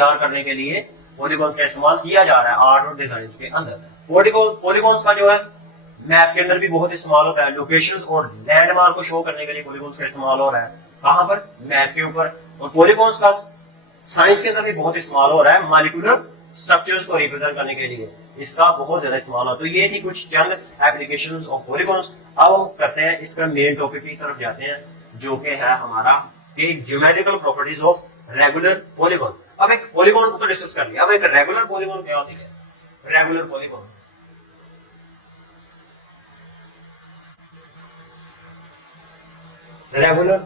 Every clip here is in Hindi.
तैयार करने के लिए पॉलीगॉन्स का इस्तेमाल किया जा रहा है आर्ट और डिजाइन के अंदर। पॉलीगॉन्स का जो है मैप के अंदर भी बहुत इस्तेमाल होता है। लोकेशंस और लैंडमार्क को शो करने के लिए पॉलीगॉन्स का इस्तेमाल हो रहा है। कहां पर? मैप के ऊपर। और पॉलीगॉन्स का साइंस के अंदर भी बहुत इस्तेमाल हो रहा है मॉलिक्यूलर स्ट्रक्चर्स को रिप्रेजेंट करने के लिए। इसका बहुत ज्यादा इस्तेमाल होता है। तो ये थी कुछ चंद एप्लीकेशंस ऑफ पॉलीगॉन्स। अब हम करते हैं इसका मेन टॉपिक की तरफ जाते हैं, जो कि है हमारा geometrical properties of regular polygon. अब एक पॉलीगॉन को तो डिस्कस कर लिया, अब एक रेगुलर पॉलीगॉन क्या होती है? रेगुलर पॉलीगॉन रेगुलर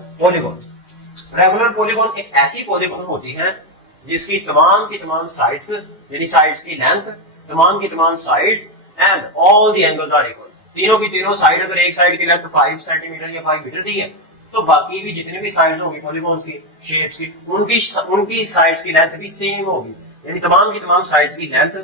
पॉलीगॉन एक ऐसी पॉलीगॉन होती है जिसकी तमाम की तमाम साइड्स, यानी साइड्स की लेंथ, तमाम की तमाम sides and all the angles are equal. तीनों की तीनों साइड, अगर एक साइड की लेंथ 5 सेंटीमीटर या 5 मीटर दी है, तो बाकी भी जितनी भी साइड्स होंगी पॉलीगॉन्स की, शेप्स की, उनकी साइड्स की लेंथ भी सेम होगी। यानी तमाम की तमाम साइड्स की लेंथ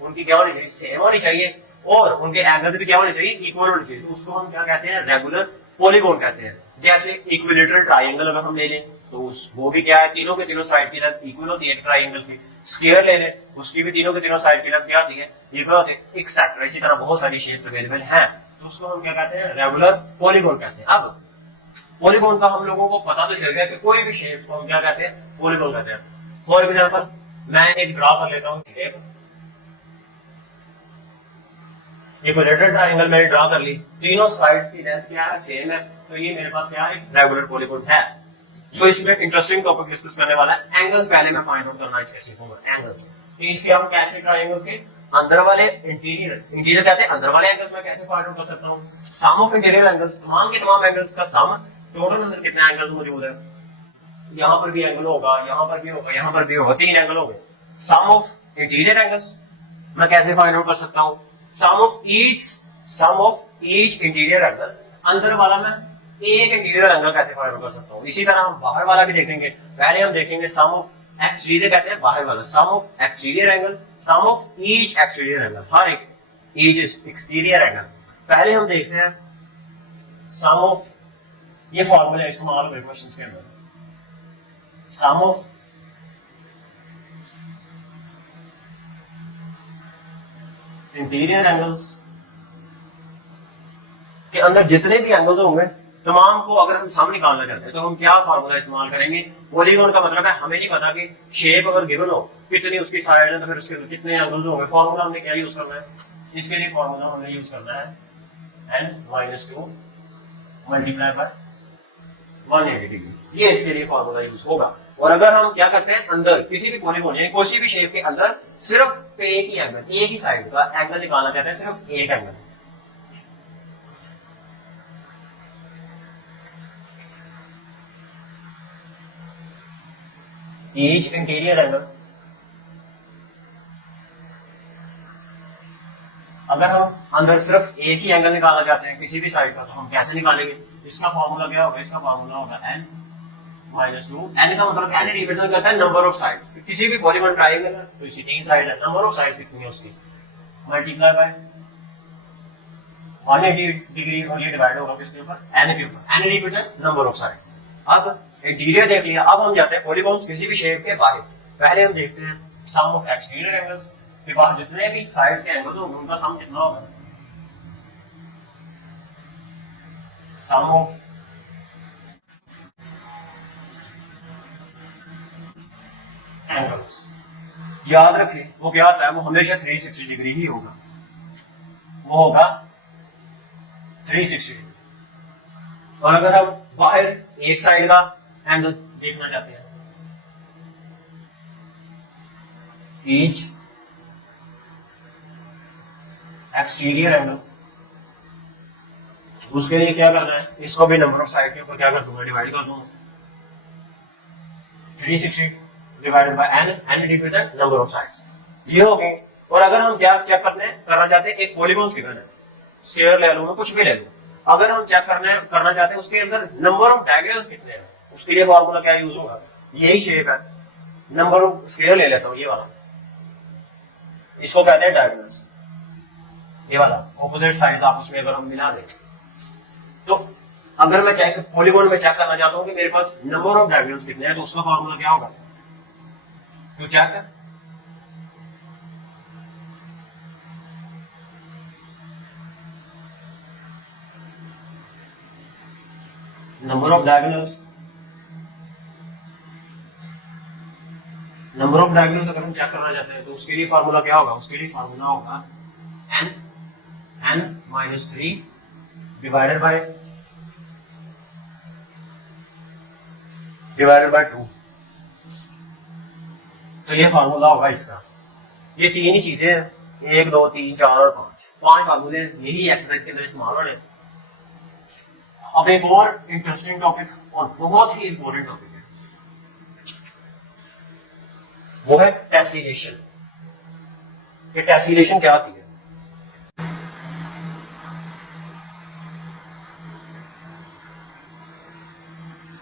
उनकी क्या होनी चाहिए? सेम होनी चाहिए। और उनके एंगल्स भी क्या होने चाहिए? इक्वल होने चाहिए। तो उसको हम क्या कहते हैं? रेगुलर पॉलीगॉन कहते हैं। जैसे इक्विलेटरल ट्राइंगल अगर हम ले लें तो वो भी क्या है? तीनों के तीनों साइड की लेंथ इक्वल होती है ट्राइंगल की। स्क्वायर ले लें, उसकी भी तीनों के तीनों साइड की लेंथ क्या होती है? इक्वल होती है। एक्सेट्रा। इसी तरह बहुत सारी शेप्स अवेलेबल हैं, तो उसको हम क्या कहते हैं? रेगुलर पॉलीगॉन कहते हैं। अब पॉलीगॉन का हम लोगों को पता तो चल गया कि कोई भी शेप को हम क्या कहते हैं? पॉलीगॉन कहते हैं। फॉर एग्जांपल मैं एक ड्रा कर लेता हूं शेप। इक्विलेटरल ट्रायंगल मैंने ड्रा कर ली, तीनों साइड्स की लेंथ क्या है? सेम है। तो ये मेरे पास क्या है? रेगुलर पॉलीगॉन है। तो इसमें इंटरेस्टिंग टॉपिक डिस्कस करने वाला है। एंगल्स पहले मैं फाइंड आउट करना इसके सीखूंगा। एंगल्स तो इसके हम कैसे ट्रायंगल्स के अंदर वाले इंटीरियर कहते हैं, अंदर वाले एंगल्स में कैसे फाइंड आउट कर सकता हूं? सम ऑफ इंटीरियर एंगल्स, तमाम के तमाम एंगल्स का सम, टोटल अंदर कितने एंगल्स मौजूद है? यहां पर भी एंगल होगा, यहां पर भी होगा, यहां पर भी होगा, 3 एंगल हो गए। सम ऑफ इंटीरियर एंगल्स मैं कैसे फाइंड आउट कर सकता हूं? सम ऑफ ईच इंटीरियर एंगल, अंदर वाला मैं एक इंटीरियर एंगल कैसे फाइंड आउट कर सकता हूं? इसी तरह हम बाहर वाला भी देखेंगे। पहले हम देखेंगे सम ऑफ एक्सटीरियर, कहते हैं बाहर वाला, sum of exterior angle, sum of each exterior angle, हर एक ईच एक्सटीरियर एंगल। पहले हम देखते हैं सम ऑफ, ये फॉर्मूला इस्तेमाल हुए क्वेश्चंस के अंदर, सम ऑफ इंटीरियर एंगल्स के अंदर जितने भी एंगल्स होंगे तमाम को अगर हम सम निकालना चाहते हैं तो हम क्या फॉर्मूला इस्तेमाल करेंगे? पॉलीगॉन का मतलब है हमें नहीं पता कि शेप अगर गिवन हो कितनी उसकी साइड है तो फिर उसके कितने एंगल्स होंगे। फॉर्मूला हमने क्या यूज करना है? इसके लिए फॉर्मूला हमने यूज करना है n-2 मल्टीप्लाई बाय 180 डिग्री। ये इसके लिए फॉर्मूला यूज होगा। और अगर हम क्या करते हैं, अंदर किसी भी पॉलीगॉन यानी किसी भी शेप के अंदर सिर्फ एक ही एंगल, एक ही साइड का एंगल निकालना चाहते हैं, सिर्फ एक एंगल, ईच इंटीरियर एंगल। अगर हम अंदर सिर्फ एक ही एंगल निकालना चाहते हैं किसी भी साइड का, तो हम कैसे निकालेंगे? इसका फॉर्मूला क्या होगा? इसका फॉर्मूला होगा n-2। n का मतलब n रिप्रेजेंट करता है नंबर ऑफ साइड्स। किसी भी पॉलीगॉन ट्रायंगल है तो इसकी 3 साइड्स है, नंबर ऑफ साइड्स कितनी है उसकी, मल्टीप्लाई बाय 180 डिग्री, और ये डिवाइड होगा किसके ऊपर? n के ऊपर। n represent number of sides. अब इंटीरियर देख लिया, अब हम जाते हैं पॉलीगॉन्स किसी भी शेप के बाहर। पहले हम देखते हैं सम ऑफ एक्सटीरियर एंगल्स के बाद जितने भी साइड्स के एंगल्स होंगे उनका सम कितना होगा? सम ऑफ एंगल्स, याद रखें वो क्या आता है? वो हमेशा 360 डिग्री ही होगा, वो होगा 360 डिग्री। और अगर हम बाहर एक साइड का एंगल देखना चाहते हैं, ईच एक्सटीरियर एंगल, उसके लिए क्या करना है? इसको भी नंबर ऑफ साइड के ऊपर क्या कर दूंगा? डिवाइड कर दूंगा। 360 divided by n represent number of sides, ये हो गई। और अगर हम क्या चेक करना चाहते हैं, एक पॉलीगॉन गिवन है, स्क्वायर ले लूं, कुछ भी ले लूं, अगर हम चेक करना चाहते हैं उसके अंदर नंबर ऑफ डायगोनल्स कितने हैं, उसके लिए फॉर्मूला क्या यूज होगा? यही शेप है, नंबर ऑफ स्क्वायर ले लेता हूं, ये वाला, इसको कहते हैं डायगोनल्स। ये वाला ऑपोजिट साइड्स आपस में अगर हम मिला दें, तो अगर मैं चेक पॉलीगॉन में चेक करना चाहता हूं कि मेरे पास नंबर ऑफ डायगोनल्स कितने हैं, तो उसका फॉर्मूला क्या होगा? To check number of diagonals, number of diagonals अगर हम चेक करना चाहते हैं तो उसके लिए फार्मूला क्या होगा, उसके लिए फार्मूला होगा n माइनस 3 डिवाइडेड बाय 2। तो ये फार्मूला होगा इसका। ये तीन ही चीजें हैं, 1 2 3 4 और 5 फार्मूले यही एक्सरसाइज के अंदर इस्तेमाल होने। अब एक और इंटरेस्टिंग टॉपिक और बहुत ही इंपॉर्टेंट टॉपिक है, वो है टेसिलेशन। ये टेसिलेशन क्या होती है?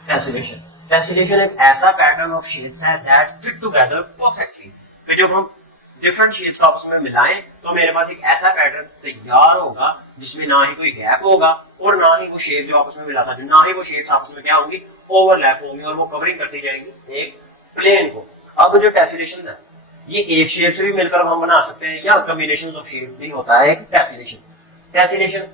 टेसिलेशन, टेसिलेशन एक ऐसा पैटर्न ऑफ शेप्स है दैट फिट टुगेदर परफेक्टली। कि जब हम डिफरेंट शेप्स को आपस में मिलाएं तो मेरे पास एक ऐसा पैटर्न तैयार होगा जिसमें ना ही कोई गैप होगा और ना ही वो शेप जो आपस में मिलाता है, ना ही वो शेप्स आपस में क्या होंगी, ओवरलैप होंगी और वो कवरिंग करती जाएंगी एक प्लेन को। अब जो टेसिलेशन है ये एक शेप से भी मिलकर हम बना सकते हैं या कॉम्बिनेशन ऑफ शेप नहीं होता है एक टेसिलेशन। टेसिलेशन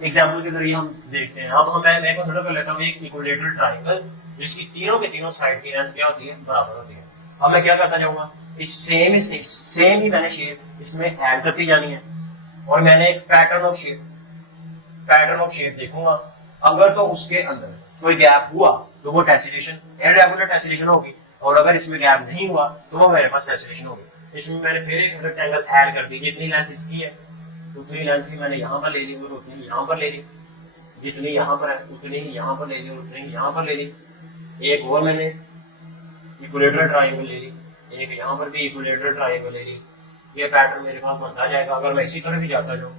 एग्जाम्पल के जरिए हम देखते हैं। अब मैं कंसिडर कर लेता हूँ एक इक्विलेटरल ट्राइंगल जिसकी तीनों के तीनों साइड की लेंथ क्या होती है, बराबर होती है। अब मैं क्या करता जाऊंगा, इस सेम ही मैंने शेप इसमें ऐड करती जानी है और मैंने एक पैटर्न ऑफ शेप देखूंगा। अगर तो उसके अंदर कोई गैप हुआ तो वो टेसिलेशन, इररेगुलर टेसिलेशन होगी, और अगर इसमें गैप नहीं हुआ तो वो मेरे पास टेसिलेशन होगी। इसमें मैंने फिर एक रेक्टेंगल ऐड कर दी, जितनी लेंथ इसकी है उतनी लेंथ ही मैंने यहाँ पर ले ली और उतनी यहाँ पर ले ली, जितनी यहाँ पर है उतनी ही यहाँ पर ले ली और उतनी ही यहाँ पर ले ली। एक और मैंने इक्विलेटरल ट्रायंगल ले ली, एक यहाँ पर भी इक्विलेटरल ट्रायंगल ले ली। ये पैटर्न मेरे पास बनता जाएगा अगर मैं इसी तरह भी जाता जाऊँ।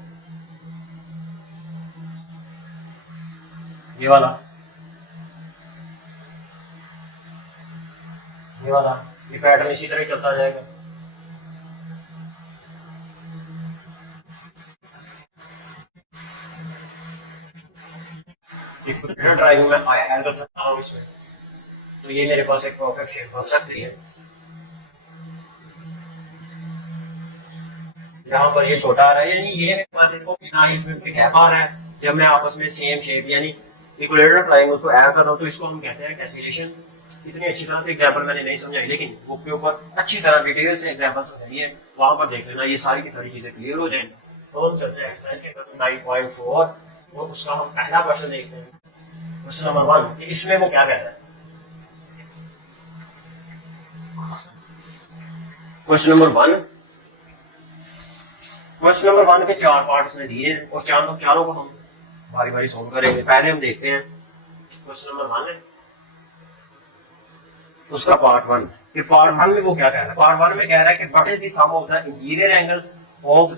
ये वाला ये पैटर्न इसी तरह चलता जाएगा। इक्विलेटरल ट्रायंगल में ऐड कर सकता हूँ इसमें, तो ये मेरे पास एक परफेक्ट शेप बन सकती है। यहाँ पर ये छोटा आ रहा है, यानी ये मेरे पास इसमें कोई गैप आ रहा है। जब मैं आपस में सेम शेप यानी इक्विलेटरल ट्रायंगल उसको ऐड कर रहा हूँ तो इसको हम कहते हैं टेसिलेशन। इतनी अच्छी तरह से एग्जांपल मैंने नहीं समझाई, लेकिन बुक के ऊपर अच्छी तरह डिटेल से एग्जांपल समझाई है, वहां पर देख लेना, ये सारी की सारी चीजें क्लियर हो जाएंगी। तो हम चलते हैं एक्सरसाइज के 9.4 और उसका हम पहला क्वेश्चन देखते हैं, क्वेश्चन नंबर 1। इसमें वो क्या कहता है? क्वेश्चन नंबर 1 के 4 पार्ट्स में दिए हैं और चारों को हम बारी बारी सॉल्व करेंगे। पहले हम देखते हैं क्वेश्चन नंबर 1 है उसका पार्ट 1। कि पार्ट 1 में वो क्या कह रहा है? पार्ट 1 में कह रहा है कि what is the sum of the interior angles of the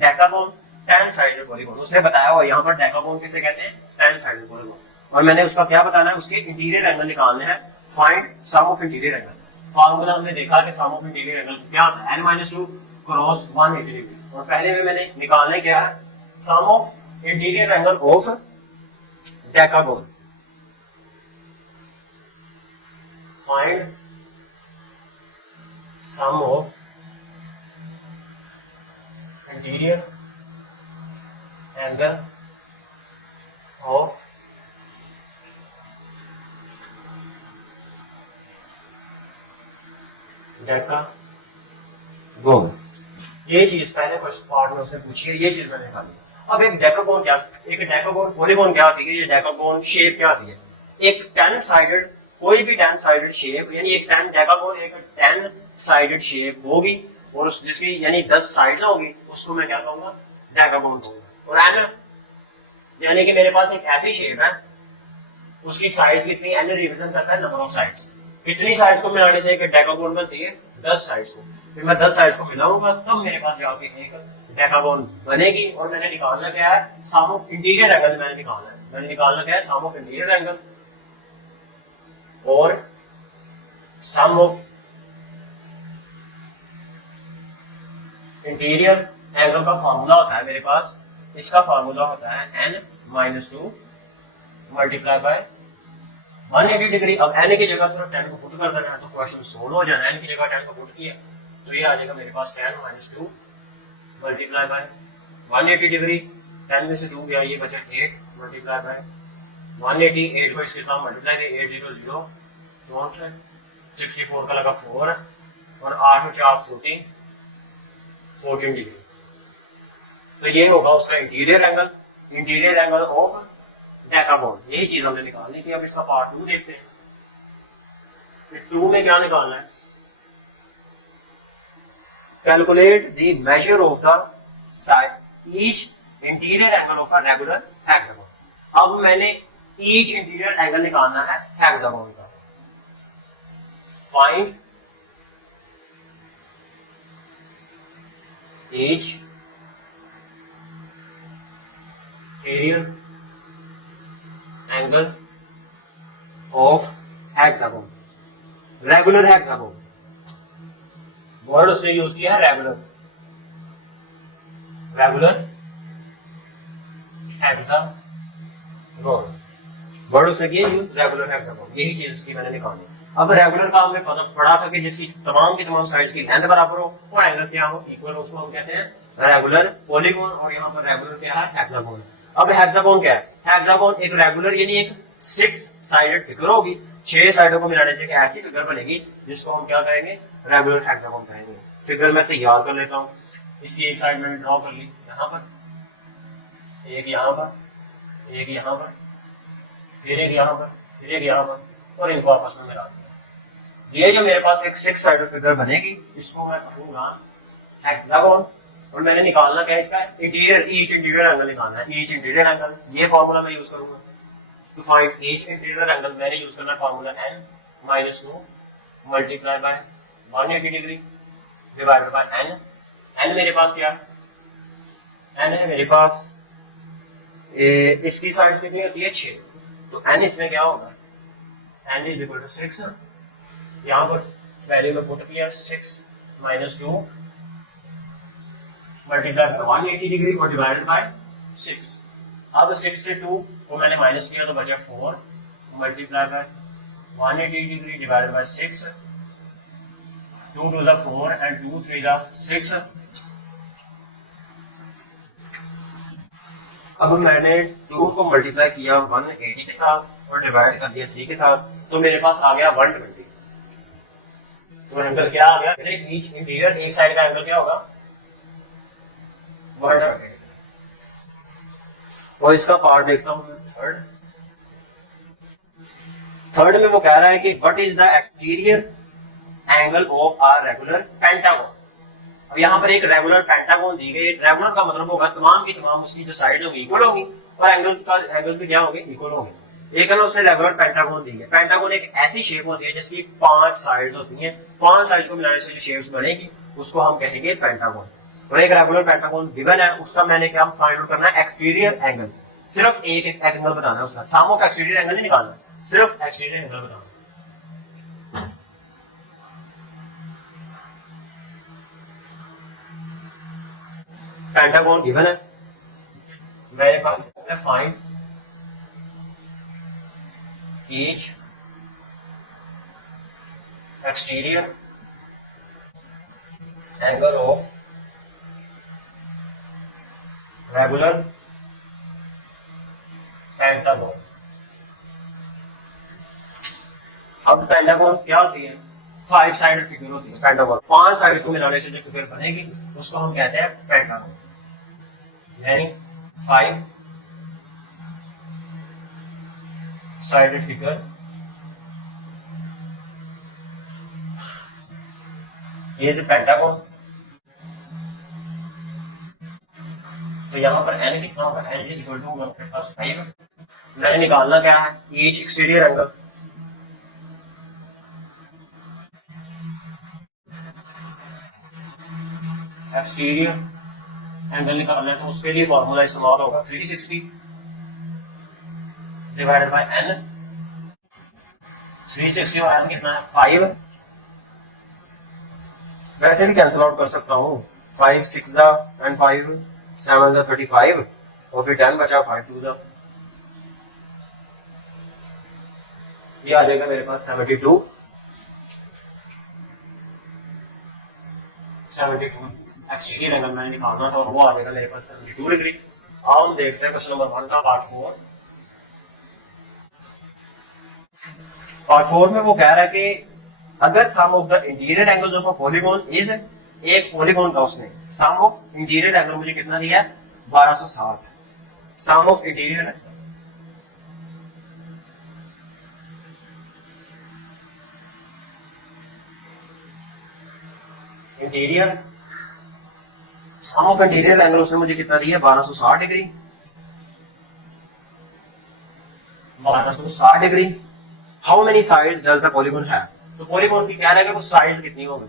decagon 10 sided polygon. उसने बताया हुआ यहाँ पर डेकागोन किसे कहते हैं? 10 साइडेड पॉलीगॉन। और मैंने उसका क्या बताना है? उसके इंटीरियर एंगल निकालने हैं। Find sum of interior angle. Formula हमने देखा कि सम ऑफ इंटीरियर एंगल क्या होता है? n-2 cross 180 degree. और पहले में मैंने निकालने क्या है? Sum of interior angle of decagon. Find sum of interior angle of decagon. ये चीज पहले क्वेश्चन पार्ट में उसने पूछी है, ये चीज मैंने निकाली। अब एक डेकागोन क्या, एक डेकागोन पॉलीगॉन क्या होती है? ये डेकागोन शेप क्या होती है? एक 10 साइडेड, कोई भी 10 साइडेड शेप, यानी एक 10 डेकागोन एक 10 साइडेड शेप होगी और उस जिसकी यानी 10 साइड्स होगी, उसको मैं क्या कहूंगा? डेकागोन कहूंगा। और एन यानी कि मेरे पास एक ऐसी शेप है उसकी साइड्स कितनी? एन रिप्रेजेंट करता है नंबर ऑफ साइड्स। कितनी साइड्स को मिलाने से एक डेकागोन बनती है? 10 साइड्स को। फिर मैं 10 साइड्स को मिलाऊंगा तब मेरे पास जाके एक डेकागोन बनेगी। और मैंने निकालना क्या है? सम ऑफ इंटीरियर एंगल मैंने निकालना क्या है? सम ऑफ इंटीरियर एंगल और सम ऑफ इंटीरियर एंगल का फार्मूला होता है मेरे पास, इसका फार्मूला होता है n-2 मल्टीप्लाई बाय 180 डिग्री। अब एन की जगह सिर्फ 10 को पुट कर देना है तो क्वेश्चन सोल्व हो जाना है। एन की जगह 10 को पुट किया तो ये आ जाएगा मेरे पास 10 माइनस 2 मल्टीप्लाई बाय 180 डिग्री। 10 में से 2 गया, ये बचा 8 मल्टीप्लाई बाय 188 को इसके साथ मल्टीप्लाई किया 800 64 64 का लगा 4 और 8 और 4 14 डिग्री। तो ये होगा उसका इंटीरियर एंगल ऑफ डेकागोन। यही चीज हमने निकालनी थी। अब इसका पार्ट 2 देखते हैं। 2 में क्या निकालना है? Calculate the measure of the side each interior angle of a regular hexagon. अब मैंने ईच इंटीरियर एंगल निकालना है हेक्सागोन का। Find each interior angle of hexagon, regular hexagon. Word उसने यूज किया है रेगुलर हेक्सागोन। वर्ड उसने किया यूज रेगुलर हेक्सागोन। यही चीज उसकी मैंने निकाली। अब रेगुलर का हमने पढ़ा था कि जिसकी तमाम की तमाम साइड्स की लेंथ बराबर हो और एंगल्स क्या हो, इक्वल हो, उसको हम कहते हैं रेगुलर पॉलीगॉन। और यहाँ पर रेगुलर क्या है? हेक्सागोन। अब हेक्सागोन क्या है? हेक्सागोन एक रेगुलर यानी एक 6 साइडेड फिगर होगी। 6 साइडों को मिलाने से एक ऐसी फिगर बनेगी जिसको हम क्या कहेंगे? रेगुलर हेक्सागोन कहेंगे। फिगर मैं तैयार कर लेता हूँ। इसकी एक साइड मैंने ड्रॉ कर ली, यहाँ पर एक, यहाँ पर एक, यहाँ पर फिर एक, यहाँ पर फिर एक, यहाँ पर, और इनको आपस में मिला दिया। ये जो मेरे पास एक 6 साइडेड फिगर बनेगी इसको मैं कहूंगा हेक्सागोन। और मैंने निकालना क्या है? इसका ईच इंटीरियर एंगल निकालना है। ईच इंटीरियर एंगल, ये फॉर्मूला मैं यूज करूंगा to find each interior angle. मैंने यूज करना formula n minus 2 multiply by 180 degree divided by n। n मेरे पास क्या है? n है मेरे पास इसकी साइड कितनी होती है? 6। तो n इसमें क्या होगा? n is equal to 6। यहाँ पर वैल्यू में पुट किया 6 माइनस 2 मल्टीप्लाई बाय 180 डिग्री और डिवाइडेड बाय 6। अब 6 से 2 को मैंने माइनस किया तो बचा 4 multiply by 180 degree divided by 6। 2 2 4 and 2 3 6। अब मैंने 2 को मल्टीप्लाई किया 180 के साथ और डिवाइड कर दिया 3 के साथ, तो मेरे पास आ गया 120। तो एंगल क्या आ गया? ईच इंटीरियर एक साइड का एंगल क्या होगा? 120। और इसका पार्ट देखता हूं थर्ड में वो कह रहा है कि what is the exterior angle of a regular pentagon. अब यहाँ पर एक रेगुलर पेंटागोन दी गई। रेगुलर का मतलब होगा तमाम की तमाम उसकी जो साइड होगी इक्वल होगी और एंगल्स भी क्या होंगे? इक्वल होंगे। एक है उसने रेगुलर पेंटागोन दी है। पेंटागोन एक ऐसी शेप होती है जिसकी 5 साइड्स होती हैं। 5 साइड्स को मिलाने से जो शेप्स बनेगी उसको हम कहेंगे पेंटागोन। और एक रेगुलर पेंटागोन गिवन है, उसका मैंने क्या फाइंड आउट करना है? Exterior angle. सिर्फ एक एंगल बताना है उसका, सम ऑफ एक्सटीरियर एंगल नहीं निकालना, सिर्फ एक्सटीरियर एंगल बताना। पेंटागोन गिवन है, मैंने find each exterior angle of regular pentagon. अब पेंटागोन क्या होती है? 5 साइड फिगर होती है पेंटागोन। 5 साइड को मिलाने से जो फिगर बनेगी उसको हम कहते हैं पेंटागोन, यानी 5 साइडेड फिगर इज पेंटागोन। तो यहाँ पर n कितना होगा? n is equal to 1 plus 5। मैंने निकालना क्या है? Each exterior angle. Exterior angle निकालना है तो उसके लिए फॉर्मूला इस्तेमाल होगा 360 डिवाइडेड बाय n। 360 और n कितना है? 5। वैसे भी कैंसिल आउट कर सकता हूँ। 5 6 एंड 5 7 35 और फिर 10 बचा 5 2 ये आ जाएगा मेरे पास 72 एक्सटीरियर एंगल मैंने निकालना था और वो आ जाएगा मेरे पास 72 डिग्री। अब हम देखते हैं क्वेश्चन नंबर 1 का पार्ट 4। पार्ट 4 में वो कह रहा है कि अगर sum of the interior angles of a polygon is, एक पॉलीगॉन का उसने सम ऑफ इंटीरियर एंगल मुझे कितना दिया है 1260। Sum of interior sum of interior angle उसने मुझे कितना दिया 1260 degree. 1260 degree. How many sides does the polygon have? तो पॉलीगॉन की कह रहा है कि वो साइड्स कितनी होंगी।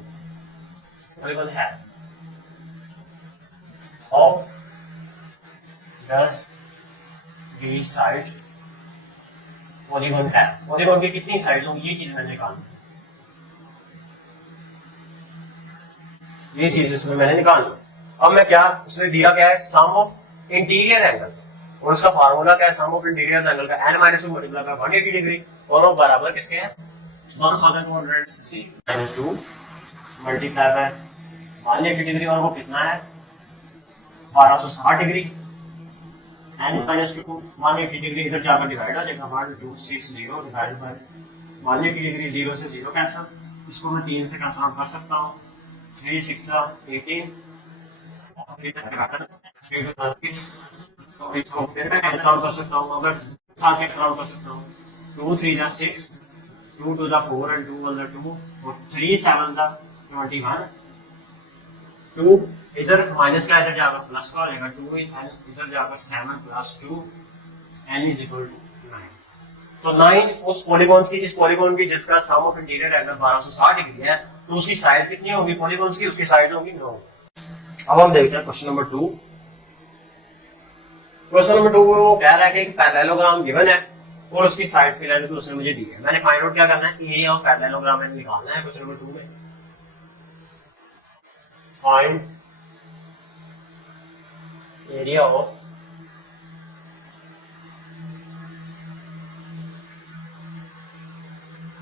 पॉलीगॉन है how does the sides, polygon है, पॉलीगॉन की कितनी साइड्स होंगी, ये चीज मैंने निकालनी, ये चीज इसमें मैंने निकालनी। अब मैं क्या, उसने दिया क्या है सम ऑफ इंटीरियर एंगल्स, और उसका फार्मूला क्या है सम ऑफ इंटीरियर एंगल का n - 2 मल्टीप्लाई बाय 180 डिग्री, दोनों बराबर किसके हैं 1260 - 2 मल्टीप्लाई बाय 180 डिग्री, और वो कितना है 1260 डिग्री। n - 2 180 डिग्री इधर जाकर डिवाइड हो जाएगा 1260 डिवाइड बाय 180 डिग्री, 0 से 0 कैंसिल, इसको मैं 3 से कैंसिल आउट कर सकता हूँ, 3 6 18 इसको फिर मैं कैंसिल आउट कर सकता हूँ, अगर साथ कैंसिल आउट कर सकता हूँ, 2 3 6 2 2 4 and 2 1 2 और 3 7 21, 2 इधर माइनस का इधर जाकर प्लस का हो जाएगा, 2 इधर जाकर 7 + 2 n = 9। तो 9 उस पॉलीगॉन्स की, इस पॉलीगॉन की जिसका सम ऑफ इंटीरियर एंगल 1260 डिग्री है, तो उसकी साइज कितनी होगी पॉलीगॉन्स की, उसकी साइड होगी 9। अब हम देखते हैं क्वेश्चन नंबर 2। क्वेश्चन नंबर 2 वो कह रहा है कि एक पैरेललोग्राम गिवन है और उसकी साइड्स की लेंथ भी उसने मुझे दी है। मैंने फाइंड आउट क्या करना है, एरिया ऑफ पैरेललोग्राम मैंने निकालना है क्वेश्चन नंबर 2 में। फाइंड एरिया ऑफ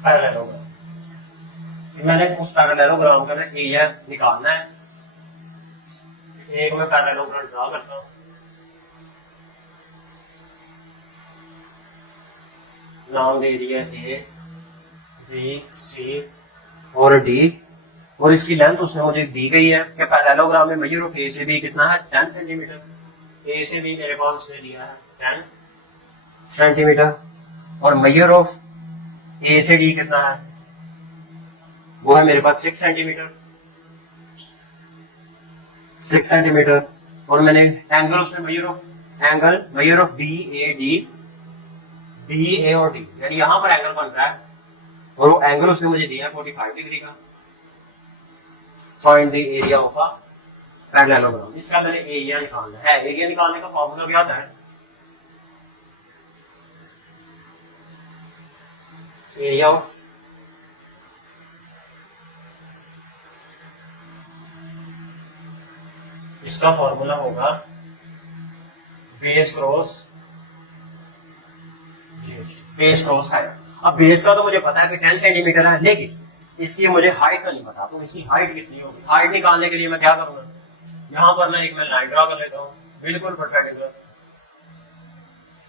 पैरेललोग्राम, मैंने उस पैरेललोग्राम का एरिया निकालना है। एक मैं पैरेललोग्राम ड्रा करता हूं, नाम दे दिया ए बी सी और डी, और इसकी लेंथ उसमें मुझे दी गई है कि पैरेललोग्राम में मेजर ऑफ ए से बी कितना है 10 सेंटीमीटर, ए से बी मेरे पास उसने दिया है 10 सेंटीमीटर, और मेजर ऑफ ए से डी कितना है वो है मेरे पास 6 सेंटीमीटर, 6 सेंटीमीटर, और मैंने एंगल उसमें मेजर ऑफ डी ए और डी, यानी यहां पर एंगल बन रहा है और वो एंगल उसने मुझे दिया है 45 डिग्री का। Find the area of a parallelogram, इसका मैंने एरिया निकालना है। एरिया निकालने का फॉर्मूला क्या होता है, एरिया ऑफ इसका फॉर्मूला होगा बेस क्रॉस हाइट। अब बेस का तो मुझे पता है कि 10 सेंटीमीटर है, लेकिन इसकी मुझे हाइट का नहीं पता, तो इसकी हाइट कितनी होगी। हाइट निकालने के लिए मैं क्या करूंगा, यहां पर मैं एक लाइन ड्रा कर लेता हूं बिल्कुल परपेंडिकुलर,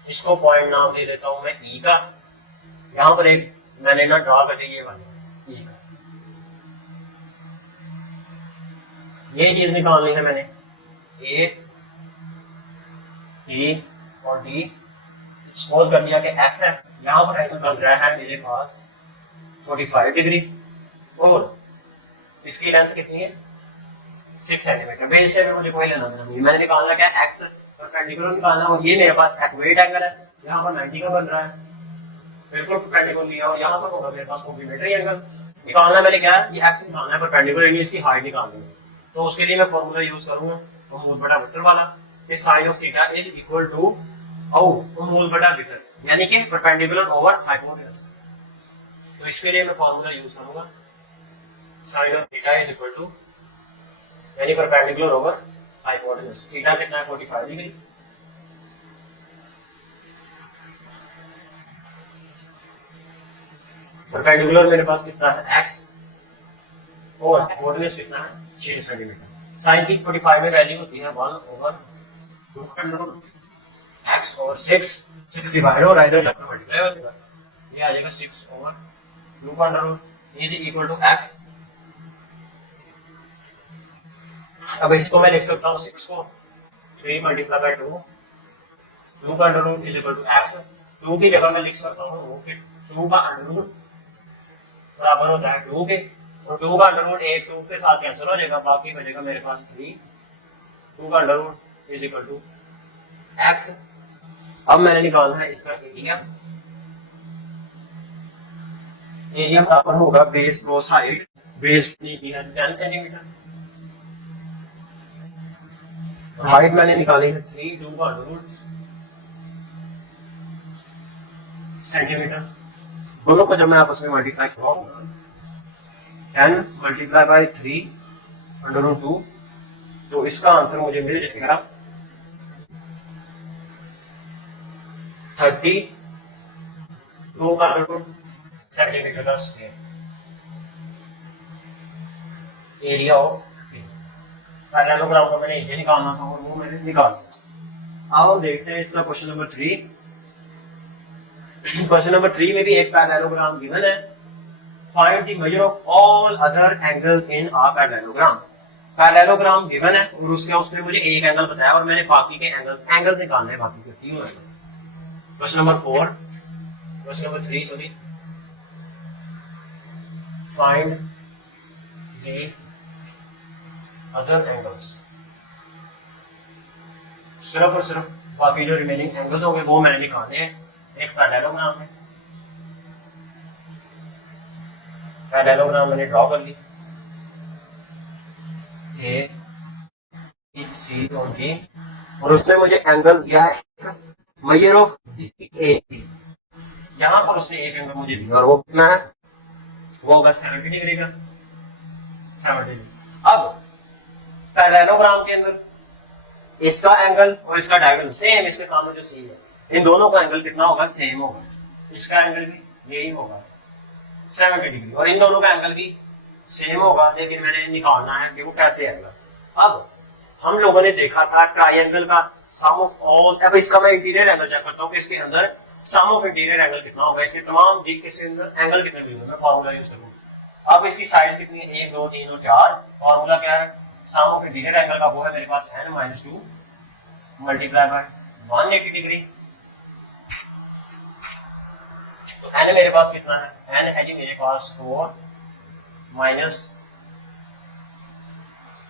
इसको पॉइंट नाम दे देता हूं मैं ई का। यहां पर एक मैंने ना ड्रा कर दी ये वाली ई का, ये चीज निकालनी है मैंने, ए ई और डी। सपोज कर लिया कि एक्स है, यहां पर एंगल बन रहा है मेरे पास 45 डिग्री, और इसकी लेंथ कितनी है 6 सेंटीमीटर। बेस से मुझे कोई लेना देना नहीं, मैंने निकालना क्या एक्स परपेंडिकुलर निकालना, और ये मेरे पास एक्यूरेट एंगल है, यहाँ पर 90 का बन रहा है, बिल्कुल परपेंडिकुलर लिया, और यहाँ पर होगा मेरे पास कॉम्प्लीमेंट्री एंगल। निकालना मैंने क्या है, ये एक्स निकालना है परपेंडिकुलर, यानी इसकी हाइट निकालनी है। तो उसके लिए मैं फॉर्मूला यूज करूंगा मूल बटा वेक्टर वाला, sine of theta is equal to मूल बटा वेक्टर, यानी कि परपेंडिकुलर ओवर हाइपोटेनस। तो इसके लिए मैं फॉर्मूला यूज करूंगा sine of theta is equal to, यानी परपेंडिकुलर ओवर हाइपोटेनस। थीटा कितना है 45 डिग्री, परपेंडिकुलर मेरे पास कितना है x और हाइपोटेन्यूज कितना है 6 सेंटीमीटर। साइन की 45 में वैल्यू होती है 1/2 x और 6 डिवाइड हो रहा है इधर मल्टीप्लाई हो जाएगा, ये आ जाएगा 6/2 इज इक्वल टू x। अब इसको मैं लिख सकता हूँ 6 को 3 multiply by 2 is equal to x। 2 की जगह मैं लिख सकता हूँ 2 का अंडर रूट बराबर होता है 2 के, और 2 का अंडर रूट 1 2 के साथ कैंसिल हो जाएगा, बाकी बचेगा मेरे पास 3। 2 का under root is equal to x। अब मैंने निकालना है इसका एरिया। एरिया बराबर होगा बेस क्रॉस हाइट, बेस की है 10 सेंटीमीटर, हाइट मैंने निकाली है 3, 2 का अंडर रूट सेंटीमीटर। दोनों को जब मैं आपस में मल्टीप्लाई करूंगा 10 मल्टीप्लाई बाय 3 अंडर रूट 2, तो इसका आंसर मुझे मिल जाएगा 32 का अंडर रूट सेंटीमीटर का स्क्वायर एरिया ऑफ पैरेललोग्राम को मैंने ये निकालना था और वो मैंने निकाल दिया। अब हम देखते हैं इसका क्वेश्चन नंबर 3। क्वेश्चन नंबर 3 में भी एक पैरेललोग्राम गिवन है। Find the measure of all other angles in a parallelogram. Parallelogram given है और उसने मुझे एक एंगल बताया और मैंने बाकी के एंगल्स निकालने हैं, बाकी के तीनों angle. Question number 3 sorry, find the other angles. सिर्फ और सिर्फ बाकी जो रिमेनिंग एंगल्स होंगे वो मैंने निकालने हैं एक पैरेललोग्राम में। पैरेललोग्राम मैंने ड्रॉ कर ली, ए बी सी और डी, और उसने मुझे एंगल दिया है मेजर ऑफ ए। यहां पर उसने एक एंगल मुझे दिया और वो कितना है, वो होगा 70 डिग्री का। 70 डिग्री। अब पैरेललोग्राम के अंदर इसका एंगल और इसका डायगोनल सेम, इसके सामने जो सी है, इन दोनों का एंगल कितना होगा, सेम होगा। इसका एंगल भी यही होगा 70 डिग्री और इन दोनों का एंगल भी सेम होगा, लेकिन मैंने निकालना है कि वो कैसे आएगा। अब हम लोगों ने देखा था ट्राइंगल का सम ऑफ ऑल। अब इसका मैं इंटीरियर एंगल चेक करता हूँ कि इसके अंदर सम ऑफ इंटीरियर एंगल कितना होगा, इसके तमाम इसके अंदर एंगल कितने होंगे, मैं फार्मूला यूज करूंगा। अब इसकी साइड कितनी है, 1 2 3 और 4। फार्मूला क्या है, सम ऑफ इंटीरियर एंगल का वो है मेरे पास n-2 मल्टीप्लाई बाय 180 डिग्री। तो n मेरे पास कितना है, n है जी मेरे पास 4 माइनस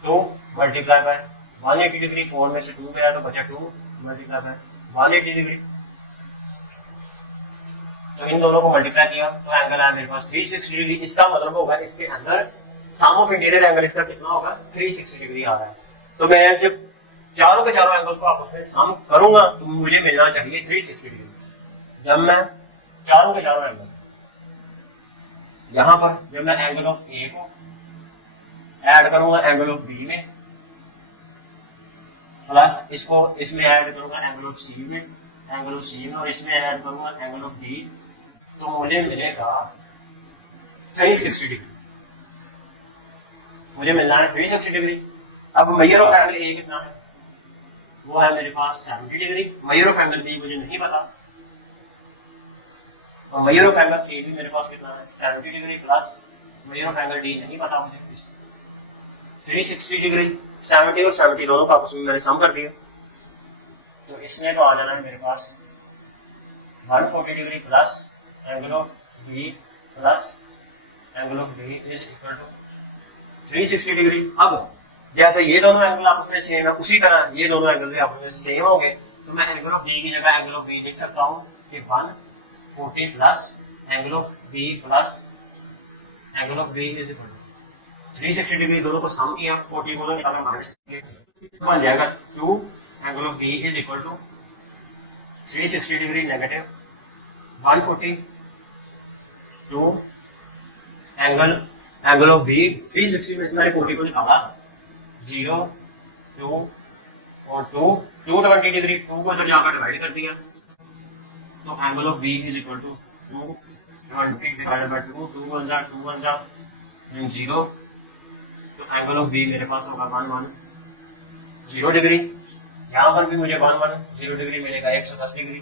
2 मल्टीप्लाई बाय 180 डिग्री। 4 में से 2 गया तो बचा 2 मल्टीप्लाई बाय 180 डिग्री। तो इन दोनों को मल्टीप्लाई किया तो एंगल आया मेरे पास 360 डिग्री। इसका मतलब होगा इसके अंदर सम ऑफ इंटीरियर एंगल इसका कितना होगा, 360 डिग्री आ रहा है। तो मैं जब चारों के चारों एंगल्स को आपस में सम करूंगा तो मुझे मिलना चाहिए 360 डिग्री। जब मैं चारों के चारों एंगल यहां पर जब मैं एंगल ऑफ ए को ऐड करूंगा एंगल ऑफ बी में, प्लस इसको इसमें ऐड करूंगा एंगल ऑफ सी में, और इसमें ऐड करूंगा एंगल ऑफ डी, तो मुझे मिलेगा 360 डिग्री। मुझे मिलना है 360 डिग्री। अब मेजर ऑफ एंगल ए कितना है, वो है मेरे पास 70 degree. Measure of angle B मुझे नहीं पता, और मेजर ऑफ एंगल सी भी मेरे पास कितना है 70 degree, plus major of angle D नहीं पता मुझे 360 डिग्री। 70 और 70 दोनों का आपस में मैंने सम कर दिया, तो इसमें तो आ जाना है मेरे पास 140 degree plus angle of B plus angle of D is equal to 360 degree. अब जैसे ये दोनों एंगल आपस में सेम है, उसी तरह ये दोनों एंगल भी आपस में सेम होंगे, तो मैं एंगल ऑफ डी की जगह एंगल ऑफ बी लिख सकता हूं कि 140 plus angle of B plus angle of B is equal to 360 degree. दोनों को सम किया, 40 को निकाला माइनस बन जाएगा 2 angle of B is equal to 360 degree negative 140 2 angle of B 360 में से मैंने 40 को निकाला 0 2 और 220 डिग्री। 2 को इधर जाकर डिवाइड कर दिया, तो angle of B is equal to 2 20 divided by 2, 2 1 जा 2 1 जा 0, तो एंगल ऑफ बी मेरे पास होगा 1 1 0 डिग्री। यहाँ पर भी मुझे 1 1 0 डिग्री मिलेगा 110 डिग्री,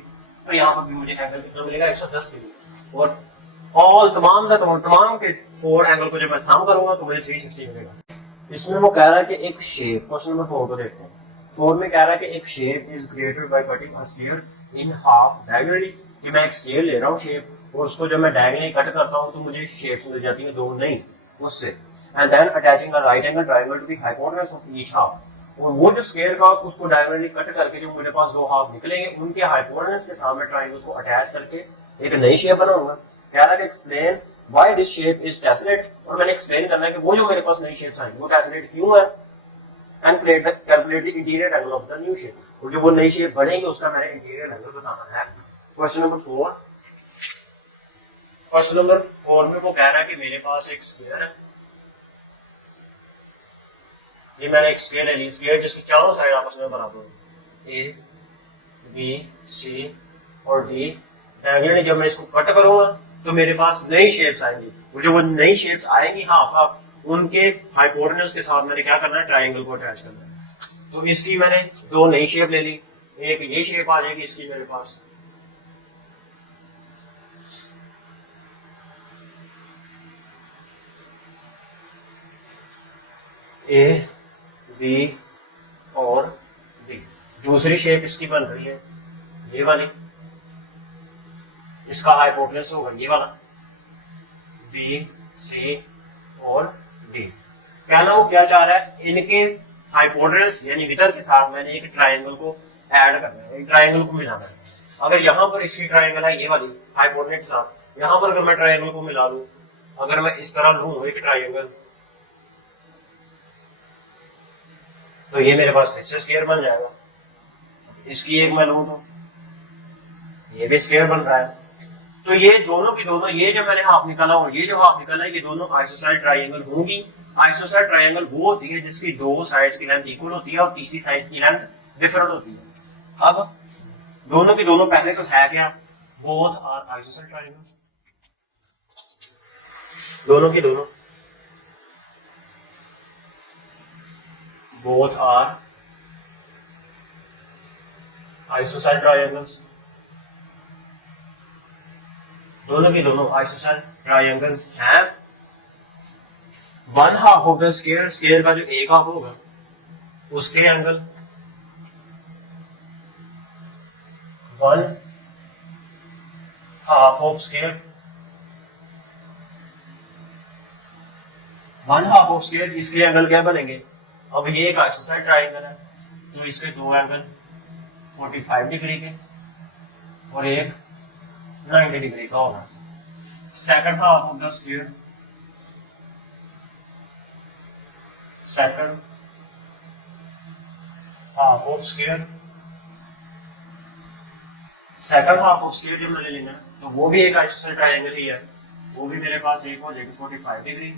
तो यहाँ पर भी मुझे एंगल कितना मिलेगा 110 डिग्री। और ऑल तमाम के 4 एंगल को जब मैं सम करूंगा तो मुझे 360 मिलेगा। इसमें वो कह रहा है कि एक शेप, क्वेश्चन नंबर 4 को देखते हैं। 4 में कह रहा है कि एक shape is created by cutting a square in half diagonally, कि मैं एक स्क्वायर ले रहा हूँ शेप, और उसको जब मैं डायगोनली कट करता हूँ तो मुझे शेप्स मिल जाती है दो नहीं उससे, and then attaching a right angle triangle to the hypotenuse of each half, और वो जो स्क्वायर का उसको डायगोनली कट करके जो मेरे पास 2 हाफ निकलेंगे उनके हाइपोटेनस के सामने ट्रायंगल को अटैच करके एक नई शेप बनाऊंगा। कह रहा है explain why this shape is tessellate, और मैंने एक्सप्लेन करना है कि वो जो मेरे पास नई शेप्स आएंगी वो टेसलेट क्यों है, and calculate the interior angle of the new shape, और जो वो नई शेप बनेगी उसका मैंने इंटीरियर एंगल बताना है। क्वेश्चन नंबर 4, क्वेश्चन नंबर 4 में वो कह रहा है कि मेरे पास एक स्क्वायर है, ये मैंने एक स्क्वायर ले ली, स्क्वायर जिसकी चारों साइड आपस में बराबर हो, ए बी सी और डी, डायगोनली जब मैं इसको कट करूंगा तो मेरे पास नई शेप्स आएंगी, और जो वो नई शेप्स आएंगी हाफ हाफ, उनके हाइपोटेनस के साथ मैंने क्या करना है, ट्रायंगल को अटैच करना है। तो इसकी मैंने 2 नई शेप ले ली, एक ये शेप आ जाएगी इसकी मेरे पास, ए बी और डी। दूसरी शेप इसकी बन रही है ये वाली, इसका हाइपोटेनस होगा ये वाला, बी सी और डी। कहना वो क्या चाह रहा है, इनके हाइपोटेनस यानी वितर के साथ मैंने एक ट्रायंगल को ऐड करना है, एक ट्रायंगल को मिलाना है। अगर यहाँ पर इसकी ट्रायंगल है ये वाली हाइपोटेनस के साथ, यहाँ पर अगर मैं ट्रायंगल को मिला लूं, अगर मैं इस तरह लूं एक ट्रायंगल, तो ये मेरे पास फिर से स्क्वायर बन जाएगा। इसकी एक मैं लूं तो ये भी स्क्वायर बन रहा है। तो ये दोनों की दोनों, ये जो मैंने हाफ निकाला और ये जो हाफ निकाला है, ये दोनों आइसोसेलेस ट्रायंगल होंगी। आइसोसेलेस ट्रायंगल वो होती है जिसकी 2 साइड्स की लेंथ इक्वल होती है और तीसरी साइड की लेंथ डिफरेंट होती है। अब दोनों की दोनों पहले तो है क्या, बोथ आर आइसोसेलेस ट्रायंगल्स, दोनों की दोनों both are isosceles triangles, दोनों की दोनों आइसोसेलेस ट्रायंगल्स हैं। One half of the square, square का जो एक हाफ होगा उसके angle, one half of square, one half of square, इसके एंगल क्या बनेंगे। अब ये एक आइसोसेलेस ट्रायंगल है तो इसके 2 एंगल 45 डिग्री के और एक 90 डिग्री का होगा। Second half of the square, second half of square, second half of square जब मैंने लेना तो वो भी एक आइसोसेलेस ट्रायंगल ही है, वो भी मेरे पास एक हो जाएगी 45 डिग्री,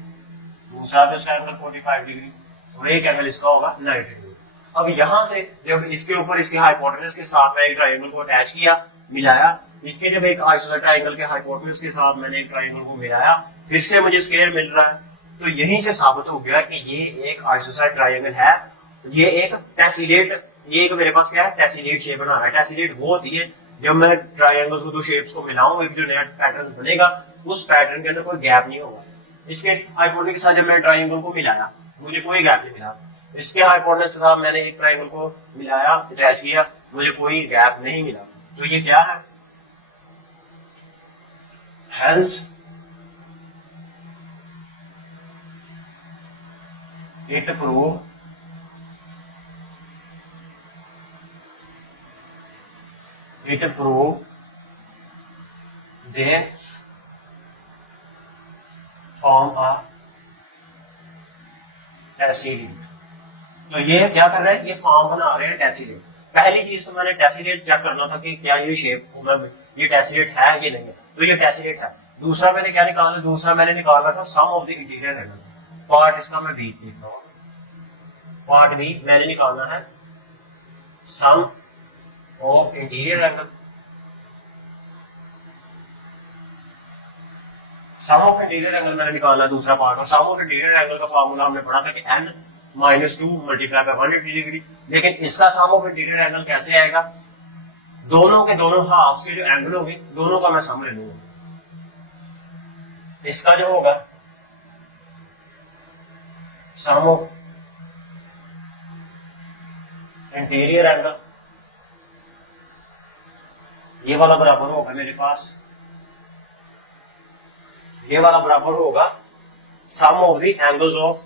दूसरा भी उसका एंगल 45 डिग्री और एक एंगल इसका होगा 90 डिग्री। अब यहां से जब इसके ऊपर इसके हाइपोटेनस के साथ मैं एक ट्रायंगल को अटैच किया, मिलाया, इसके जब एक आइसोसेलेस ट्रायंगल के हाइपोटेनस के साथ मैंने एक ट्रायंगल को मिलाया, फिर से मुझे स्क्वायर मिल रहा है, तो यहीं से साबित हो गया कि ये एक आइसोसेलेस ट्रायंगल है। ये एक टेसिलेट, ये एक मेरे पास क्या है, टेसिलेट शेप बना रहा है। टेसिलेट वो होती है जब मैं ट्रायंगल्स को 2 शेप्स को मिलाऊं, एक जो नया पैटर्न बनेगा उस पैटर्न के अंदर कोई गैप नहीं होगा। इसके हाइपोटेनस के साथ जब मैंने ट्रायंगल को मिलाया मुझे कोई गैप नहीं मिला, इसके हाइपोटेनस के साथ मैंने एक ट्रायंगल को मिलाया, अटैच किया, मुझे कोई गैप नहीं मिला। तो ये क्या है, hence it prove they form a tessellate. तो ये क्या कर रहे हैं, ये फॉर्म बना रहे हैं टेसिलेट। पहली चीज तो मैंने टेसिलेट चेक करना था कि क्या ये शेप ये टेसिलेट है ये नहीं है, तो ये टेसिलेट है। दूसरा मैंने क्या निकालना, दूसरा मैंने निकालना था sum of the interior angle, part इसका मैं बी लिख रहा हूं, पार्ट बी मैंने निकालना है sum of interior angle sum of interior angle मैंने निकाला दूसरा पार्ट, और सम ऑफ इंटीरियर एंगल का फार्मूला हमने पढ़ा था कि n minus 2 multiply by 180 degree. लेकिन इसका सम ऑफ इंटीरियर एंगल कैसे आएगा, दोनों के दोनों हाफ्स के जो एंगल होंगे दोनों का मैं सम ले लूंगा। इसका जो होगा सम ऑफ इंटीरियर एंगल, ये वाला बराबर होगा मेरे पास, ये वाला बराबर होगा sum of the angles of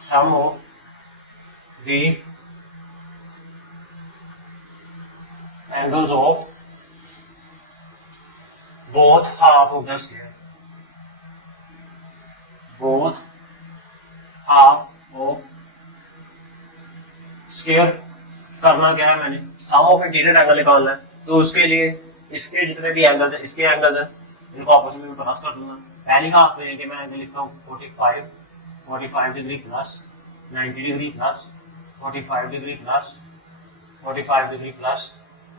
sum of the angles of both half of the square, both half of square. करना क्या है, मैंने सम ऑफ इंटीरियर एंगल निकालना है, तो उसके लिए इसके जितने भी एंगल्स हैं, इसके एंगल्स हैं, इनको आपस में प्लस कर दूंगा। पहली हाफ में कि मैं एंगल लिखता हूँ 45 degree plus 90 degree plus 45 degree plus 45 degree plus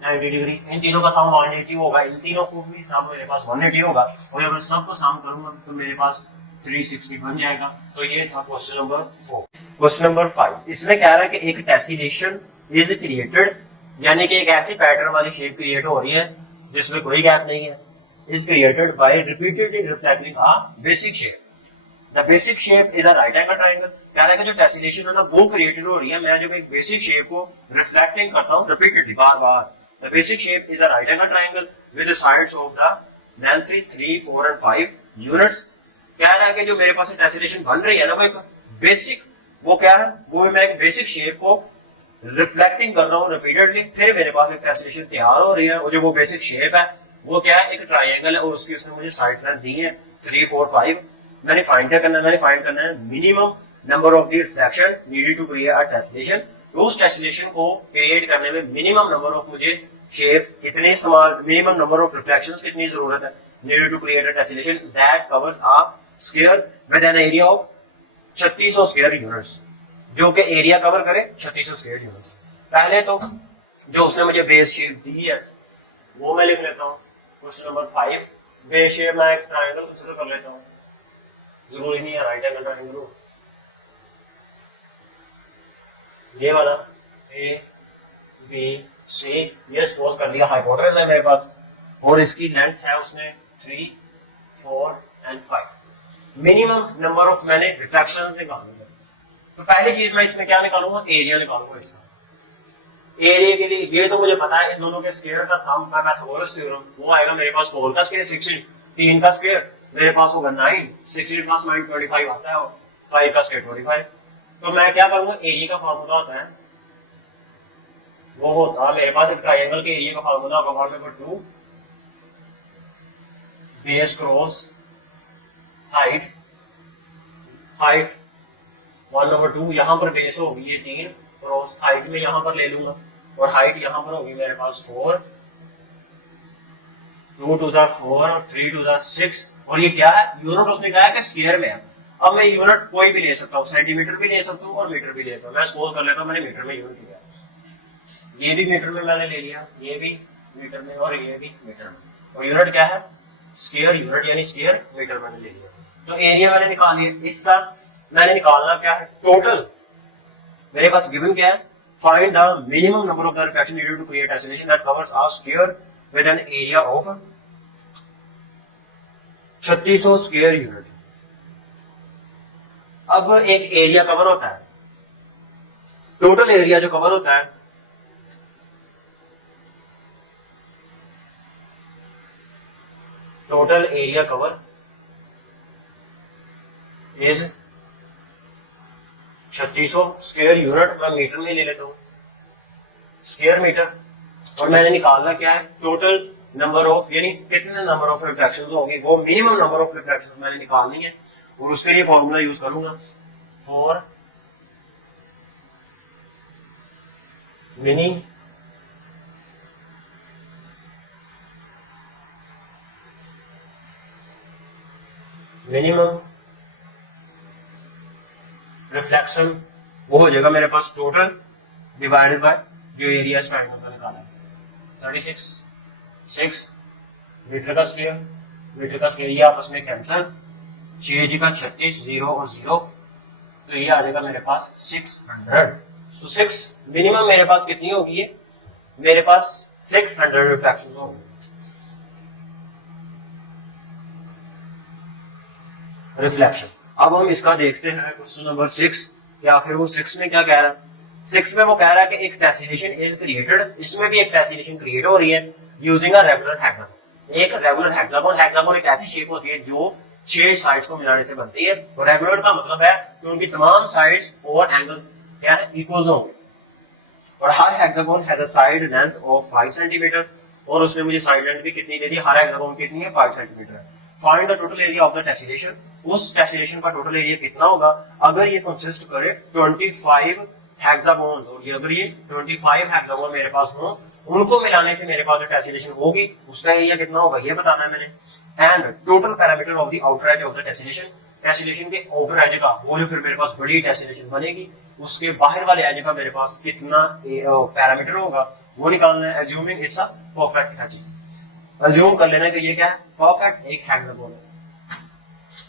90 degree. इन तीनों का सम 180 होगा, इन तीनों को भी सम मेरे पास 180 होगा, और जब मैं सबको सम करूंगा तो मेरे पास 360 बन जाएगा। तो ये था क्वेश्चन नंबर 4। क्वेश्चन नंबर 5, इसमें कह रहा है कि एक टेसिलेशन इज क्रिएटेड, यानी कि एक ऐसी पैटर्न वाली शेप क्रिएट हो रही है जिसमें कोई गैप नहीं है, is created by repeatedly reflecting a basic shape. The basic shape is a right angle triangle. कह रहा है कि जो टेसिलेशन है ना वो क्रिएटेड हो रही है, मैं जब एक बेसिक शेप को रिफ्लेक्टिंग करता हूं repeatedly, bar bar. The basic shape is a right angle triangle with the sides of the length 3, 4 and 5 units. कह रहा है कि जो मेरे पास टेसिलेशन बन रही है ना वो एक बेसिक, वो क्या है, वो मैं एक बेसिक शेप को रिफ्लेक्टिंग कर रहा हूँ रिपीटेडली, फिर मेरे पास एक टेसिलेशन तैयार हो रही है, और जो वो बेसिक शेप है वो क्या है, एक ट्रायंगल है, और उसकी उसने मुझे साइड लेंथ दी है 3, 4, 5। मैंने फाइंड क्या करना है, मैंने फाइंड करना है minimum number of the reflection needed to create a tessellation. उस टेसिलेशन को क्रिएट करने में मिनिमम नंबर ऑफ मुझे शेप्स कितने इस्तेमाल, मिनिमम नंबर ऑफ रिफ्लेक्शंस कितनी जरूरत है needed to create a tessellation that covers a square with an area of 3600 square units, जो कि एरिया कवर करे 3600 स्क्वायर यूनिट्स। पहले तो जो उसने मुझे बेस शेप दी है वो मैं लिख लेता हूँ। क्वेश्चन नंबर 5, बेस शेप मैं एक ट्रायंगल कंसीडर कर लेता हूँ, जरूरी नहीं है राइट एंगल ट्रायंगल हो, ये वाला ए बी सी, ये सपोज कर लिया हाइपोटेनस है मेरे पास, और इसकी लेंथ है उसने 3, 4 एंड 5। मिनिमम नंबर ऑफ मैंने रिफ्लेक्शंस निकालनी है, तो पहली चीज मैं इसमें क्या निकालूंगा, एरिया निकालूंगा इसका। एरिया के लिए ये तो मुझे पता है, इन दोनों के स्क्वायर का सम का पाइथागोरस थ्योरम, वो आएगा मेरे पास 4 का स्क्वायर 16, 3 का स्क्वायर मेरे पास होगा 9, 16 प्लस 9 25 आता है, और 5 का स्क्वायर 25। तो मैं क्या करूंगा, एरिया का फार्मूला होता है, वो होता है मेरे पास एक ट्रायंगल के एरिया का फार्मूला होगा 1/2 बेस क्रॉस हाइट, हाइट 1/2, यहां पर बेस होगी ये 3, क्रॉस हाइट में यहां पर ले लूंगा, और हाइट यहां पर होगी मेरे पास 4, 2 to the 4 और 3 to the 6, और ये क्या है, यूनिट उसने कहा है कि स्क्वायर में है। अब मैं यूनिट कोई भी ले सकता हूँ, सेंटीमीटर भी ले सकता हूँ और मीटर भी ले सकता हूँ। मैं सपोज कर लेता हूँ मैंने मीटर में यूनिट लिया, ये भी मीटर में मैंने ले लिया, ये भी मीटर में और ये भी मीटर में, और यूनिट क्या है, स्क्वायर यूनिट, यानी स्क्वायर मीटर मैंने ले लिया। तो एरिया मैंने निकाल लिया, इसका मैंने निकालना क्या है, टोटल मेरे पास गिवन क्या है, find the minimum number of the reflection needed to create tessellation that covers a square with an area of 3600 square unit. अब एक एरिया कवर होता है, टोटल एरिया जो कवर होता है total area cover is 3600 square unit, मैं मीटर में ले लेता हूं स्क्वायर मीटर, और मैंने निकालना क्या है, टोटल नंबर ऑफ, यानी कितने नंबर ऑफ रिफ्लेक्शंस होंगे, वो मिनिमम नंबर ऑफ रिफ्लेक्शंस मैंने निकालनी है, और उसके लिए फॉर्मूला यूज करूंगा फॉर मिनिमम रिफ्लेक्शन, वो हो जाएगा मेरे पास टोटल डिवाइडेड बाय जो एरिया ट्रायंगल का निकाला है 36 6 मीटर का स्क्वायर, ये आपस में कैंसल, 6 का 36, 0 और 0, तो ये आ जाएगा मेरे पास 600। तो 6 मिनिमम मेरे पास कितनी होगी, ये मेरे पास 600 रिफ्लेक्शन होगी। रिफ्लेक्शन। अब हम इसका देखते हैं क्वेश्चन नंबर 6 कि आखिर वो 6 में क्या कह रहा है। 6 में वो कह रहा है कि एक टेसिलेशन इज क्रिएटेड, इसमें भी एक टेसिलेशन क्रिएट हो रही है यूजिंग अ रेगुलर हेक्सागोन। एक रेगुलर हेक्सागोन एक ऐसी शेप होती है जो 6 साइड्स को मिलाने से बनती है। और रेगुलर का मतलब है कि उनकी तमाम साइड्स और एंगल्स क्या है, इक्वल होंगे। और हर hexagon has a side length of 5 centimetre, और उसने मुझे साइड लेंथ भी कितनी दे दी, हर हेक्सागोन कितनी है, 5 centimetre. Find the total area of the tessellation, उस टेसिलेशन का टोटल एरिया कितना होगा अगर ये कंसिस्ट करे 25 हेक्सागोन, और ये अगर ये 25 हेक्सागोन मेरे पास हो, उनको मिलाने से मेरे पास जो टेसिलेशन होगी उसका एरिया कितना होगा ये बताना है मैंने। And total parameter of the outer as of the tessellation, tessellation के आउटर एज का वो जो फिर मेरे पास बड़ी टेसिलेशन बनेगी उसके बाहर वाले एज का मेरे पास कितना पैरामीटर होगा वो निकालना है। Assuming it's a perfect hexagon, assume कर लेना कि ये क्या है, परफेक्ट एक हेक्सागोन है।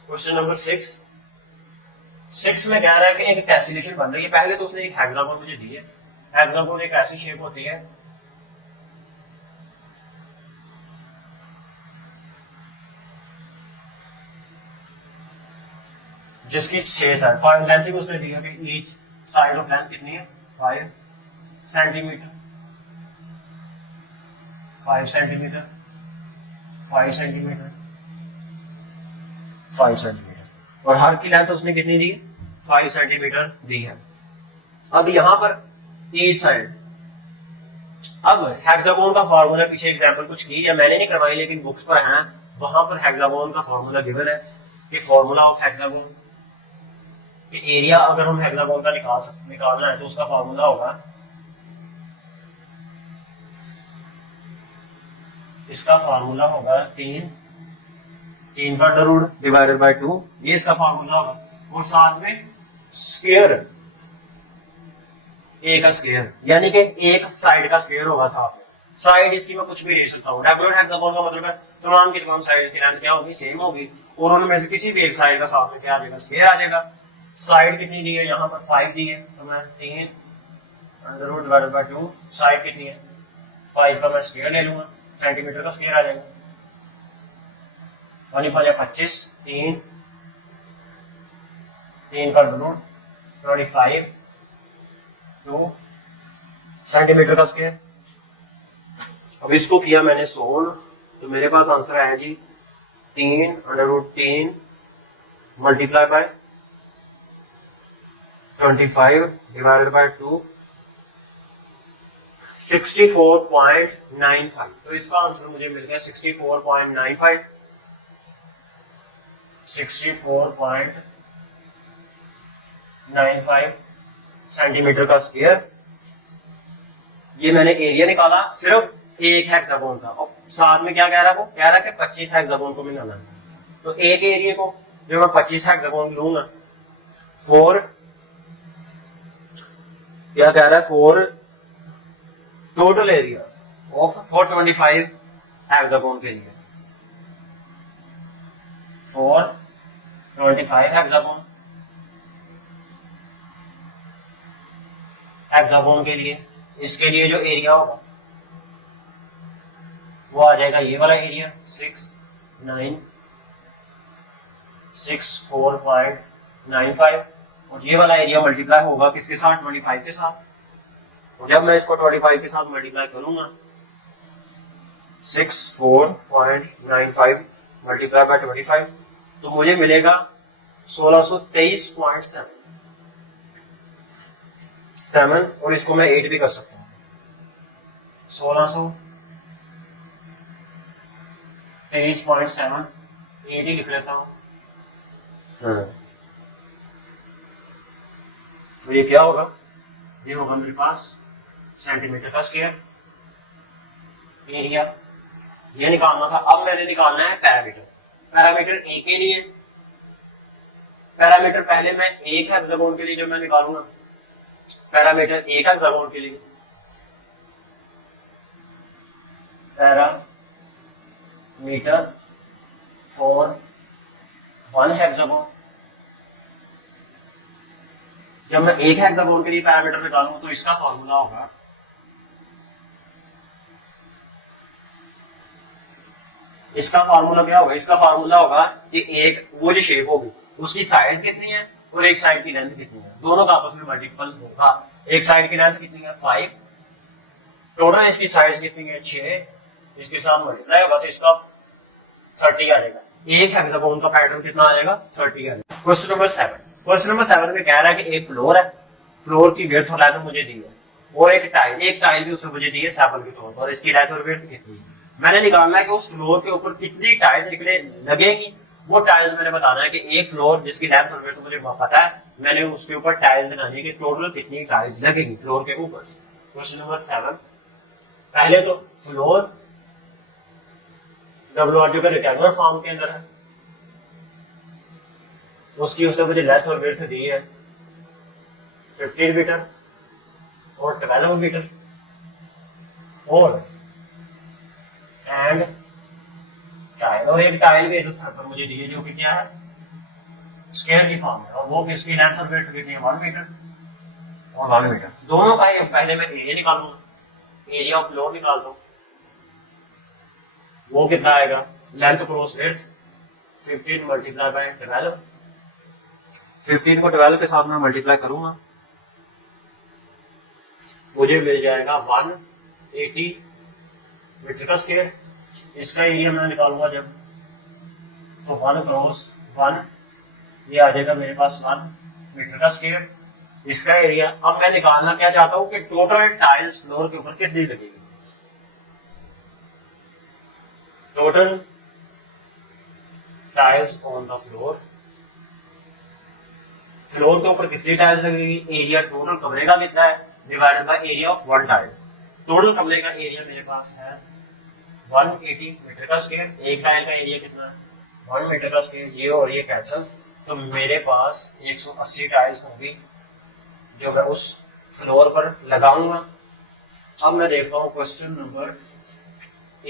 क्वेश्चन नंबर 6 में कह रहा है कि एक टेसिलेशन बन रही है। पहले तो उसने एक हेक्सागोन मुझे दी है। हेक्सागोन एक ऐसी शेप होती है जिसकी 6 साइड, 5 लेंथ ही उसने दी है कि ईच साइड ऑफ लेंथ कितनी है, 5 सेंटीमीटर, 5 सेंटीमीटर, 5 सेंटीमीटर, 5 सेंटीमीटर, और हर की लेंथ उसने कितनी दी है, 5 सेंटीमीटर दी है। अब यहां पर ईच साइड, अब हेक्सागोन का फार्मूला पीछे एग्जांपल कुछ की है, मैंने नहीं करवाई लेकिन बुक्स पर है, वहां पर हेक्सागोन का फार्मूला गिवन है कि फार्मूला ऑफ हेक्सागोन कि एरिया अगर हम हेक्सागोन का निकालना है तो उसका फार्मूला होगा, इसका फार्मूला होगा 3 का अंडर रूट डिवाइडेड बाय 2, ये इसका फार्मूला होगा, और साथ में स्क्वायर, ए का स्क्वायर, यानी कि एक साइड का स्क्वायर होगा साथ में। साइड इसकी मैं कुछ भी ले सकता हूँ, रेगुलर हेक्सागोन का मतलब है तमाम की तमाम साइड की लेंथ क्या होगी, सेम होगी, और उनमें से किसी भी एक साइड का साथ में क्या आ जाएगा, स्क्वायर आ जाएगा। साइड कितनी दी है, यहाँ पर 5 दी है, तो मैं 3 under root divided by 2, side कितनी है 5 का मैं स्क्वायर ले लूंगा, सेंटीमीटर का स्क्वायर आ जाएगा, 25, 3 का अंडर रूट 25 2 सेंटीमीटर का स्क्वायर। अब इसको किया मैंने सोल्व, तो मेरे पास आंसर आया जी 3 under root 3 multiply by 25 divided by 2, 64.95। तो इसका आंसर मुझे मिल गया 64.95, 64.95 सेंटीमीटर का स्क्वायर। ये मैंने एरिया निकाला सिर्फ एक हेक्सागोन का, और साथ में क्या कह रहा है, वो कह रहा है कि 25 हेक्सागोन को मिलाना है। तो एक एरिया को जो मैं 25 हेक्सागोन लूंगा, 4 क्या कह रहा है, 4 टोटल एरिया ऑफ 425 हेक्सागोन के लिए, 425 हेक्सागोन के लिए, इसके लिए जो एरिया होगा वो आ जाएगा ये वाला एरिया 64.95, और ये वाला एरिया मल्टीप्लाई होगा किसके साथ, 25 के साथ। और जब मैं इसको 25 के साथ मल्टीप्लाई करूंगा, 64.95 मल्टीप्लाई बाय 25, तो मुझे मिलेगा 1623.7, और इसको मैं 8 भी कर सकता हूं, 1623.7 8 ही लिख लेता हूं। तो ये क्या होगा, ये होगा मेरे पास सेंटीमीटर का स्क्वायर एरिया, ये निकालना था। अब मैंने निकालना है पैरामीटर। पैरामीटर ए के लिए, पैरामीटर पहले मैं एक हेक्सागोन के लिए जब मैं निकालूंगा, पैरामीटर एक हेक्सागोन के लिए पैरामीटर मीटर फॉर 1 हेक्सागोन। जब मैं एक हेक्सागोन के लिए पैरामीटर निकालूंगा तो इसका फॉर्मूला होगा क्या होगा? इसका फार्मूला होगा कि एक वो जो शेप होगी उसकी साइड्स कितनी है और एक साइड की लेंथ कितनी है, दोनों का आपस में मल्टीपल होगा। एक साइड की लेंथ कितनी है 5, टोटल इसकी साइड्स कितनी है 6, इसके साथ मल्टीप्लाई होगा तो इसका 30 आ जाएगा। एक हेक्सागोन का पैटर्न कितना आ जाएगा 30 आ जाएगा। क्वेश्चन नंबर 7 में कह रहा है कि एक फ्लोर है, फ्लोर की विड्थ और लेंथ मुझे दी है और एक टाइल भी उसने मुझे दी है सैंपल के तौर पर, इसकी लेंथ और विड्थ कितनी है। मैंने निकालना है कि उस फ्लोर के ऊपर कितनी टाइल्स निकले लगेगी, वो टाइल्स मैंने बताना है कि एक फ्लोर जिसकी लेंथ और विड्थ मुझे पता है, मैंने उसके ऊपर टाइल्स लगानी है कि टोटल कितनी टाइल्स लगेगी फ्लोर के ऊपर। क्वेश्चन नंबर 7, पहले तो फ्लोर WRG का रेक्टेंगुलर फॉर्म के अंदर है, उसने मुझे लेंथ और विड्थ दी है 15 मीटर और 12 मीटर और एंड टाइल, और एक टाइल भी सर्कल मुझे दी है जो कि क्या है स्क्वायर की फॉर्म है, और वो किसकी लेंथ और विड्थ कितनी है 1 मीटर और 1 मीटर। दोनों का ही पहले मैं एरिया निकालूंगा, एरिया ऑफ फ्लोर निकालता हूं, वो कितना आएगा length cross width 15 multiply by 12, 15 को 12 के साथ में मल्टीप्लाई करूंगा मुझे मिल जाएगा 180 मीटर का स्क्वायर। इसका एरिया मैं निकालूंगा जब तो 1 क्रॉस 1 ये आ जाएगा मेरे पास 1 मीटर का स्क्वायर। इसका एरिया अब मैं निकालना क्या चाहता हूं कि टोटल टाइल्स फ्लोर के ऊपर कितनी लगेगी, total tiles on the floor, floor के ऊपर कितनी टाइल्स लगेगी, एरिया टोटल कमरे का कितना है divided by area of 1 tile. Total कमरे का एरिया मेरे पास है 180 मीटर का स्क्वायर, एक टाइल का एरिया कितना है 1 मीटर का स्क्वायर, ये और ये कैंसिल, तो मेरे पास 180 टाइल्स होंगी जो मैं उस फ्लोर पर लगाऊंगा। अब मैं देखता हूं क्वेश्चन नंबर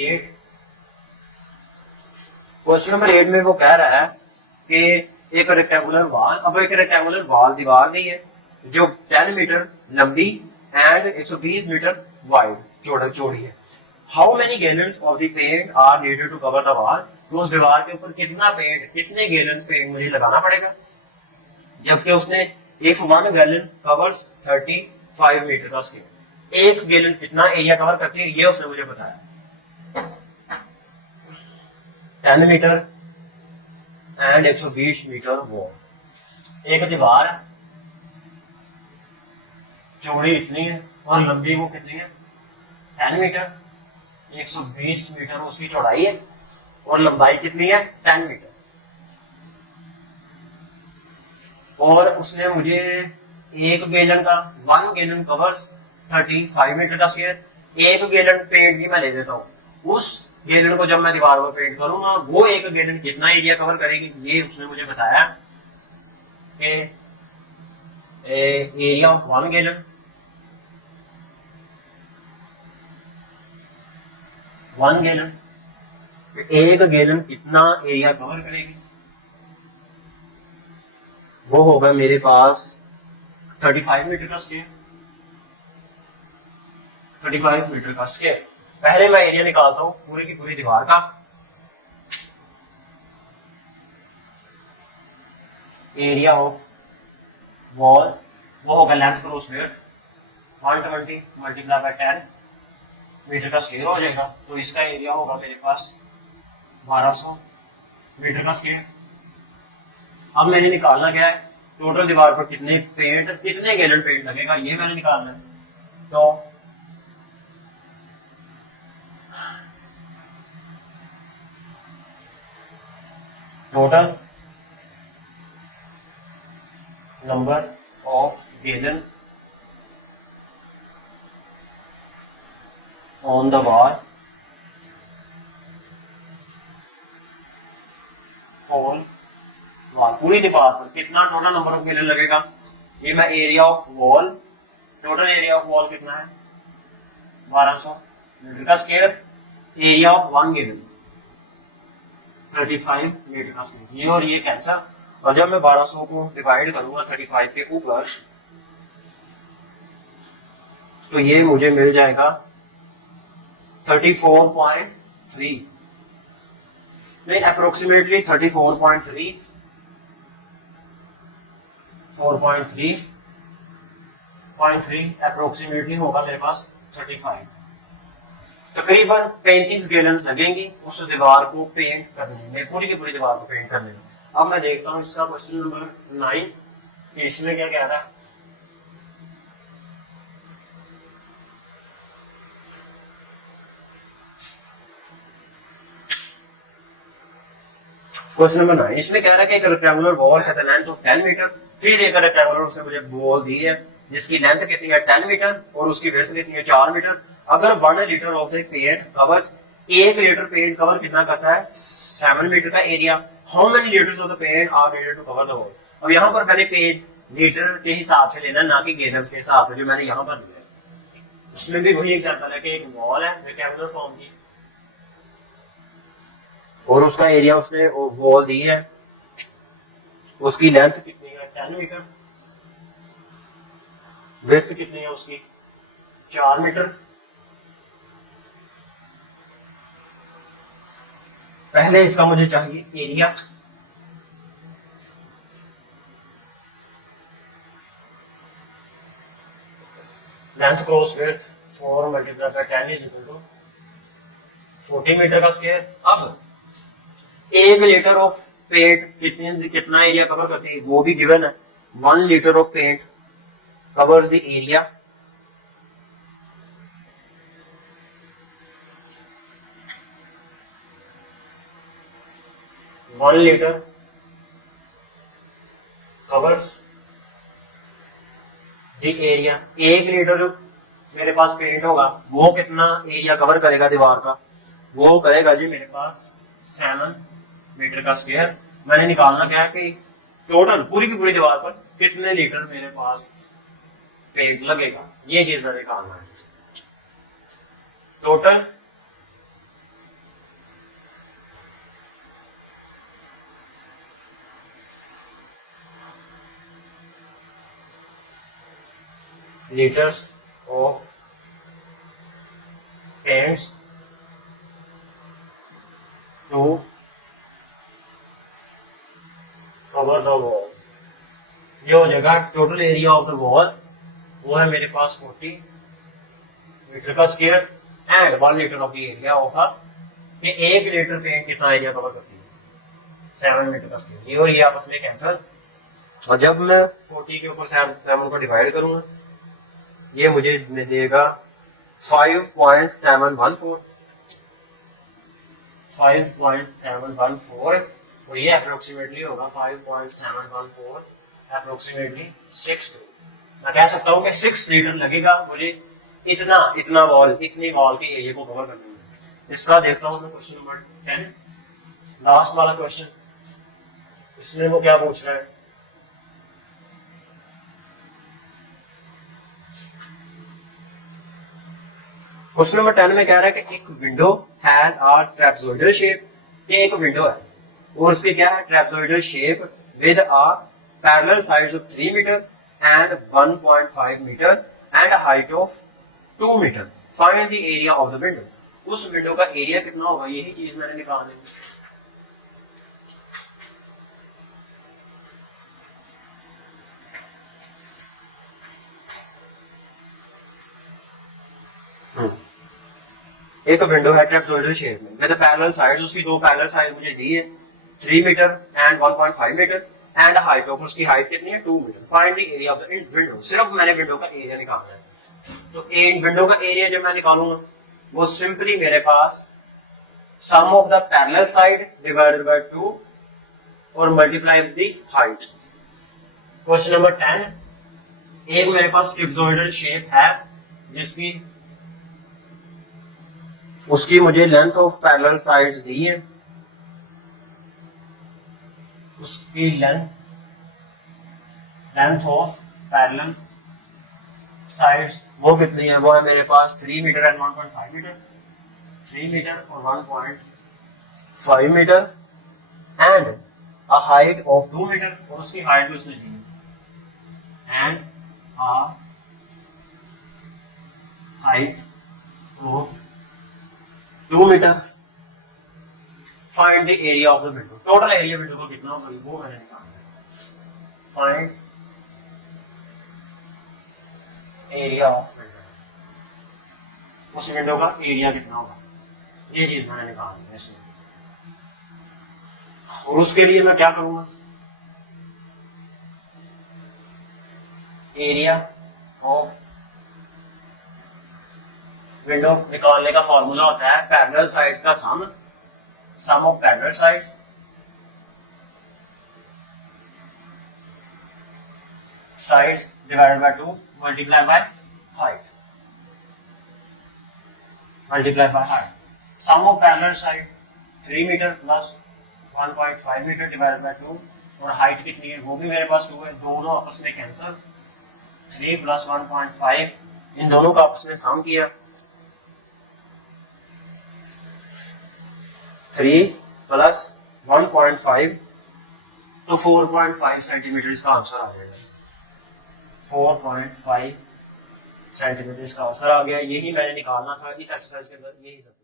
8। क्वेश्चन नंबर 8 में वो कह रहा है कि एक रेक्टेंगुलर वॉल, अब एक रेक्टेंगुलर वॉल दीवार दी है जो 10 मीटर लंबी एंड 120 मीटर वाइड चौड़ी है। How many gallons of the paint are needed to cover the wall, तो उस दीवार के ऊपर कितना पेंट, कितने गैलन्स पेंट मुझे लगाना पड़ेगा, जबकि उसने इफ 1 गैलन कवर्स 35 मीटर का स्क्वायर, एक गैलन कितना एरिया कवर करती है ये उसने मुझे बताया 10 मीटर एंड 120 मीटर वॉल। एक दीवार है चौड़ी इतनी है और लंबी वो कितनी है 10 मीटर, 120 मीटर उसकी चौड़ाई है और लंबाई कितनी है 10 मीटर, और उसने मुझे एक गैलन का 1 गैलन कवर्स 35 मीटर का स्क्वायर, एक गैलन पेंट भी मैं ले लेता हूं, उस गैलन को जब मैं दीवार पर पेंट करूंगा वो एक गैलन कितना एरिया कवर करेगी ये उसने मुझे बताया कि एरिया ऑफ 1 गैलन 1 गैलन, एक गैलन कितना एरिया कवर करेगी, वो होगा मेरे पास 35 मीटर का स्क्वायर, 35 मीटर का स्क्वायर। पहले मैं एरिया निकालता हूं पूरी की पूरी दीवार का, एरिया ऑफ वॉल वो होगा length cross width 120 multiply by 10 metre का स्क्वायर हो जाएगा, तो इसका एरिया होगा मेरे पास 1200 मीटर का स्क्वायर। अब मैंने निकालना क्या है टोटल दीवार पर कितने गैलन पेंट लगेगा ये मैंने निकालना है, तो total number of gallon on the wall on wall, पूरी दीवार पर कितना टोटल नंबर ऑफ गैलन लगेगा, ये मैं area of wall, total area of wall कितना है 1200 मीटर का square, area of 1 gallon 35 metre का स्क्वायर, ये और ये कैंसर। और जब मैं 1200 को डिवाइड करूंगा 35 के ऊपर तो ये मुझे मिल जाएगा 34.3, नहीं अप्रोक्सीमेटली 34.3 4.3 अप्रोक्सीमेटली होगा मेरे पास 35। तकरीबन 35 गैलन्स लगेंगी उस दीवार को पेंट करने में, पूरी की पूरी दीवार को पेंट करने में। अब मैं देखता हूँ इसका क्वेश्चन नंबर 9, इसमें क्या कह रहा है। क्वेश्चन नंबर 9 इसमें कह रहा है कि एक rectangular wall has a length of 10 metre. फिर एक रेक्टेंगुलर उसने मुझे वॉल दी है जिसकी लेंथ कितनी है 10 मीटर और उसकी विड्थ कितनी है 4 मीटर। अगर 1 litre of the paint covers, 1 litre paint cover कितना करता है 7 मीटर का area. How many litres of the paint are needed to cover the wall. अब यहाँ पर मैंने पेंट लीटर के हिसाब से लेना, ना कि गैलन्स के हिसाब से जो मैंने यहाँ पर लिया है। उसमें भी वही एग्जांपल है कि एक वॉल है रेक्टेंगुलर फॉर्म की और उसका एरिया उसने वॉल दी है, उसकी लेंथ कितनी है 10 मीटर, विड्थ कितनी है उसकी 4 मीटर। पहले इसका मुझे चाहिए area, length cross width 4 multiply by 10 is equal to 40 metre का स्क्वायर। अब 1 लीटर ऑफ पेंट कितना एरिया कवर करती है वो भी गिवन है। 1 litre of paint covers the area one litre covers the area. 1 litre जो मेरे पास पेंट होगा वो कितना एरिया कवर करेगा दीवार का, वो करेगा जी मेरे पास 7 मीटर का स्क्वायर। मैंने निकालना क्या है कि टोटल पूरी की पूरी दीवार पर कितने लीटर मेरे पास पेंट लगेगा, ये चीज मैंने निकालना है। Total liters of paints to cover the wall। ये हो जाएगा total area of the wall, वो है मेरे पास 40 मीटर का square and 1 litre of the area of a, ये 1 लीटर पेंट कितना एरिया कवर करती है 7 मीटर का स्क्वायर। ये और ये आपस में कैंसिल, और जब मैं 40 के ऊपर 7 को डिवाइड करूंगा ये मुझे देगा 5.714 और ये अप्रोक्सीमेटली होगा 5.714 अप्रोक्सीमेटली 6 मैं कह सकता हूँ कि 6 लीटर लगेगा मुझे इतना वॉल, इतनी वॉल के एरिया को कवर करने में। इसका देखता हूँ मैं क्वेश्चन नंबर 10, लास्ट वाला क्वेश्चन। इसमें वो क्या पूछ रहा है, क्वेश्चन नंबर 10 में कह रहा है कि एक window has a trapezoidal shape. ये एक विंडो है और उसकी क्या है trapezoidal shape with a parallel sides of 3 metre and 1.5 metre and a height of 2 metre. Find the area of the window. उस विंडो का एरिया कितना होगा यही चीज मैंने निकालनी है। एक विंडो है ट्रेपेजोइडल शेप में विद पैरेलल साइड्स, उसकी दो पैरेलल साइड मुझे दी है 3 metre and 1.5 metre and height of, उसकी हाइट कितनी है 2 metre. Find the area of the window. सिर्फ मैंने विंडो का एरिया निकालना है। तो विंडो का एरिया जब मैं निकालूंगा वो सिंपली मेरे पास sum of the parallel side divided by 2 और multiply with the height. Question number 10, एक मेरे पास ट्रेपेजोइडल शेप है जिसकी उसकी मुझे लेंथ ऑफ पैरेलल साइड्स दी है, उसकी लेंथ ऑफ पैरेलल साइड्स वो कितनी है, वो है मेरे पास 3 मीटर एंड 1.5 मीटर, 3 मीटर और 1.5 metre. And a height of 2 metre, और उसकी हाइट भी उसने दी है, and a height of 2 metre. Find the area of the window, total area window का कितना होगा वो मैंने निकालना है। फाइंड एरिया ऑफ विंडो, उस विंडो का एरिया कितना होगा, ये चीज मैंने निकालनी है इसमें। और उसके लिए मैं क्या करूंगा, एरिया ऑफ विंडो निकालने का फॉर्मूला होता है पैरेलल साइड्स का sum of parallel sides divided by 2 multiply by height, sum of parallel side 3 metre plus 1.5 metre divided by 2, और हाइट कितनी है वो भी मेरे पास 2 है, दोनों आपस में कैंसिल, 3 प्लस 1.5, इन दोनों का आपस में सम किया, 3 प्लस 1.5 तो 4.5 सेंटीमीटर इसका आंसर आ जाएगा। 4.5 सेंटीमीटर इसका आंसर आ गया। यही मैंने निकालना था इस एक्सरसाइज के अंदर, यही सब कुछ।